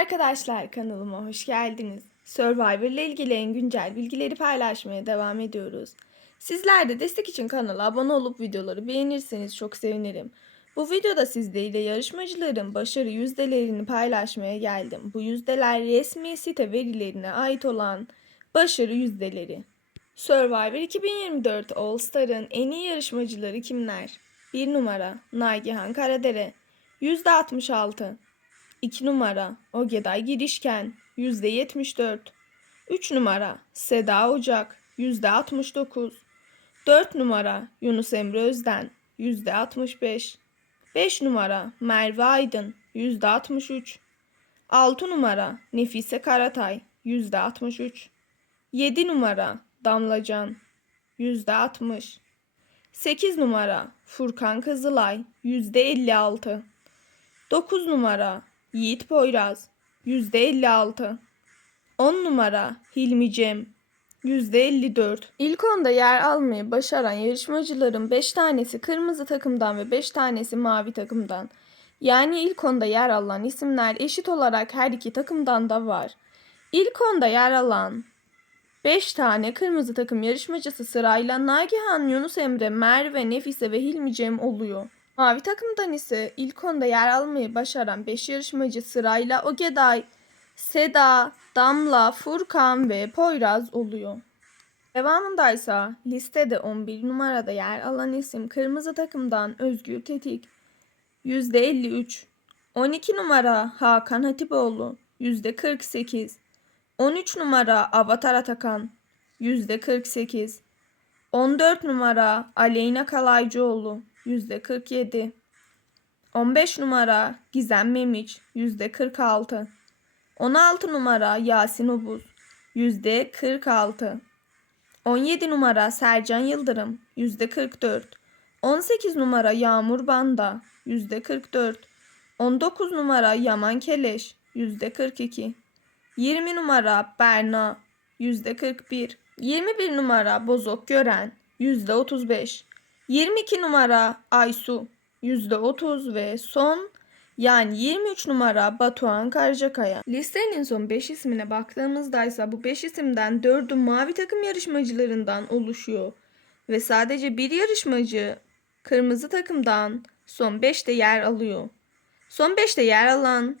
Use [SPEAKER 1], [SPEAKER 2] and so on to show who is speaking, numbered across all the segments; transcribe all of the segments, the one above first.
[SPEAKER 1] arkadaşlar kanalıma hoş geldiniz. Survivor ile ilgili en güncel bilgileri paylaşmaya devam ediyoruz. Sizler de destek için kanala abone olup videoları beğenirseniz çok sevinirim. Bu videoda sizlerle yarışmacıların başarı yüzdelerini paylaşmaya geldim. Bu yüzdeler resmi site verilerine ait olan başarı yüzdeleri. Survivor 2024 All Star'ın en iyi yarışmacıları kimler? 1 numara Nagihan Karadere %66 2 numara Ogeday Girişken %74 3 numara Seda Ocak %69 4 numara Yunus Emre Özden %65 5 numara Merve Aydın %63 6 numara Nefise Karatay %63 7 numara Damlacan %60 8 numara Furkan Kızılay %56 9 numara Yiğit Poyraz %56 10 numara Hilmi Cem %54 İlk onda yer almayı başaran yarışmacıların 5 tanesi kırmızı takımdan ve 5 tanesi mavi takımdan. Yani ilk onda yer alan isimler eşit olarak her iki takımdan da var. İlk onda yer alan 5 tane kırmızı takım yarışmacısı sırayla Nagihan, Yunus Emre, Merve, Nefise ve Hilmi Cem oluyor. Mavi takımdan ise ilk onda yer almayı başaran 5 yarışmacı sırayla Ogeday, Seda, Damla, Furkan ve Poyraz oluyor. Devamındaysa listede 11 numarada yer alan isim kırmızı takımdan Özgür Tetik %53. 12 numara Hakan Hatipoğlu %48. 13 numara Avatar Atakan %48. 14 numara Aleyna Kalaycıoğlu %47. 15 numara Gizem Memiç %46. 16 numara Yasin Obuz %46. 17 numara Sercan Yıldırım %44. 18 numara Yağmur Banda %44. 19 numara Yaman Keleş %42. 20 numara Berna %41. 21 numara Bozok Gören %35. 22 numara Aysu %30 ve son yani 23 numara Batuhan Karacakaya. Listenin son 5 ismine baktığımızda ise bu 5 isimden 4'ü mavi takım yarışmacılarından oluşuyor. Ve sadece bir yarışmacı kırmızı takımdan son 5'te yer alıyor. Son 5'te yer alan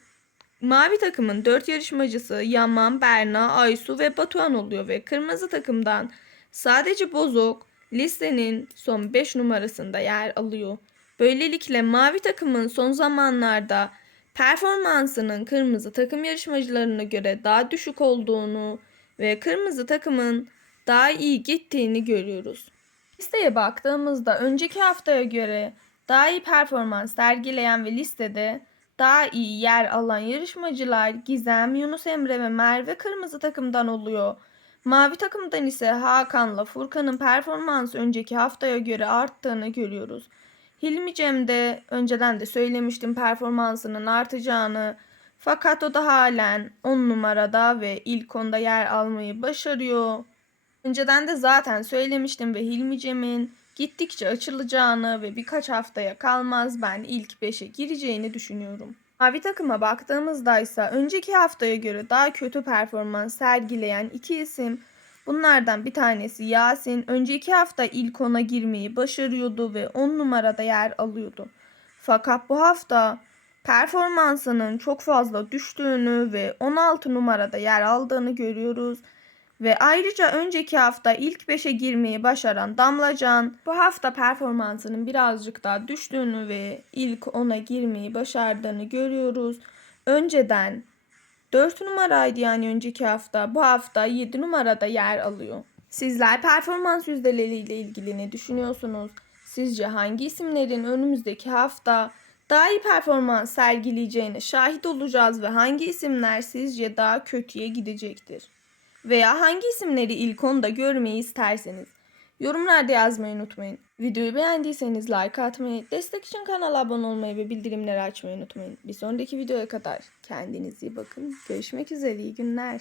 [SPEAKER 1] mavi takımın 4 yarışmacısı Yaman, Berna, Aysu ve Batuhan oluyor ve kırmızı takımdan sadece Bozok listenin son 5 numarasında yer alıyor. Böylelikle mavi takımın son zamanlarda performansının kırmızı takım yarışmacılarına göre daha düşük olduğunu ve kırmızı takımın daha iyi gittiğini görüyoruz. Listeye baktığımızda önceki haftaya göre daha iyi performans sergileyen ve listede daha iyi yer alan yarışmacılar Gizem, Yunus Emre ve Merve kırmızı takımdan oluyor. Mavi takımdan ise Hakan'la Furkan'ın performansı önceki haftaya göre arttığını görüyoruz. Hilmi Cem de önceden de söylemiştim performansının artacağını. Fakat o da halen 10 numarada ve ilk onda yer almayı başarıyor. Önceden de zaten söylemiştim ve Hilmi Cem'in gittikçe açılacağını ve birkaç haftaya kalmaz ben ilk 5'e gireceğini düşünüyorum. Mavi takıma baktığımızda ise önceki haftaya göre daha kötü performans sergileyen iki isim Bunlardan bir tanesi Yasin önceki hafta ilk ona girmeyi başarıyordu ve 10 numarada yer alıyordu. Fakat bu hafta performansının çok fazla düştüğünü ve 16 numarada yer aldığını görüyoruz. Ve ayrıca önceki hafta ilk 5'e girmeyi başaran Damlacan bu hafta performansının birazcık daha düştüğünü ve ilk 10'a girmeyi başardığını görüyoruz. Önceden 4 numaraydı yani önceki hafta. Bu hafta 7 numarada yer alıyor. Sizler performans yüzdeleriyle ilgili ne düşünüyorsunuz? Sizce hangi isimlerin önümüzdeki hafta daha iyi performans sergileyeceğine şahit olacağız ve hangi isimler sizce daha kötüye gidecektir? Veya hangi isimleri ilk onda görmeyi isterseniz yorumlarda yazmayı unutmayın. Videoyu beğendiyseniz like atmayı, destek için kanala abone olmayı ve bildirimleri açmayı unutmayın. Bir sonraki videoya kadar kendinize iyi bakın. Görüşmek üzere, iyi günler.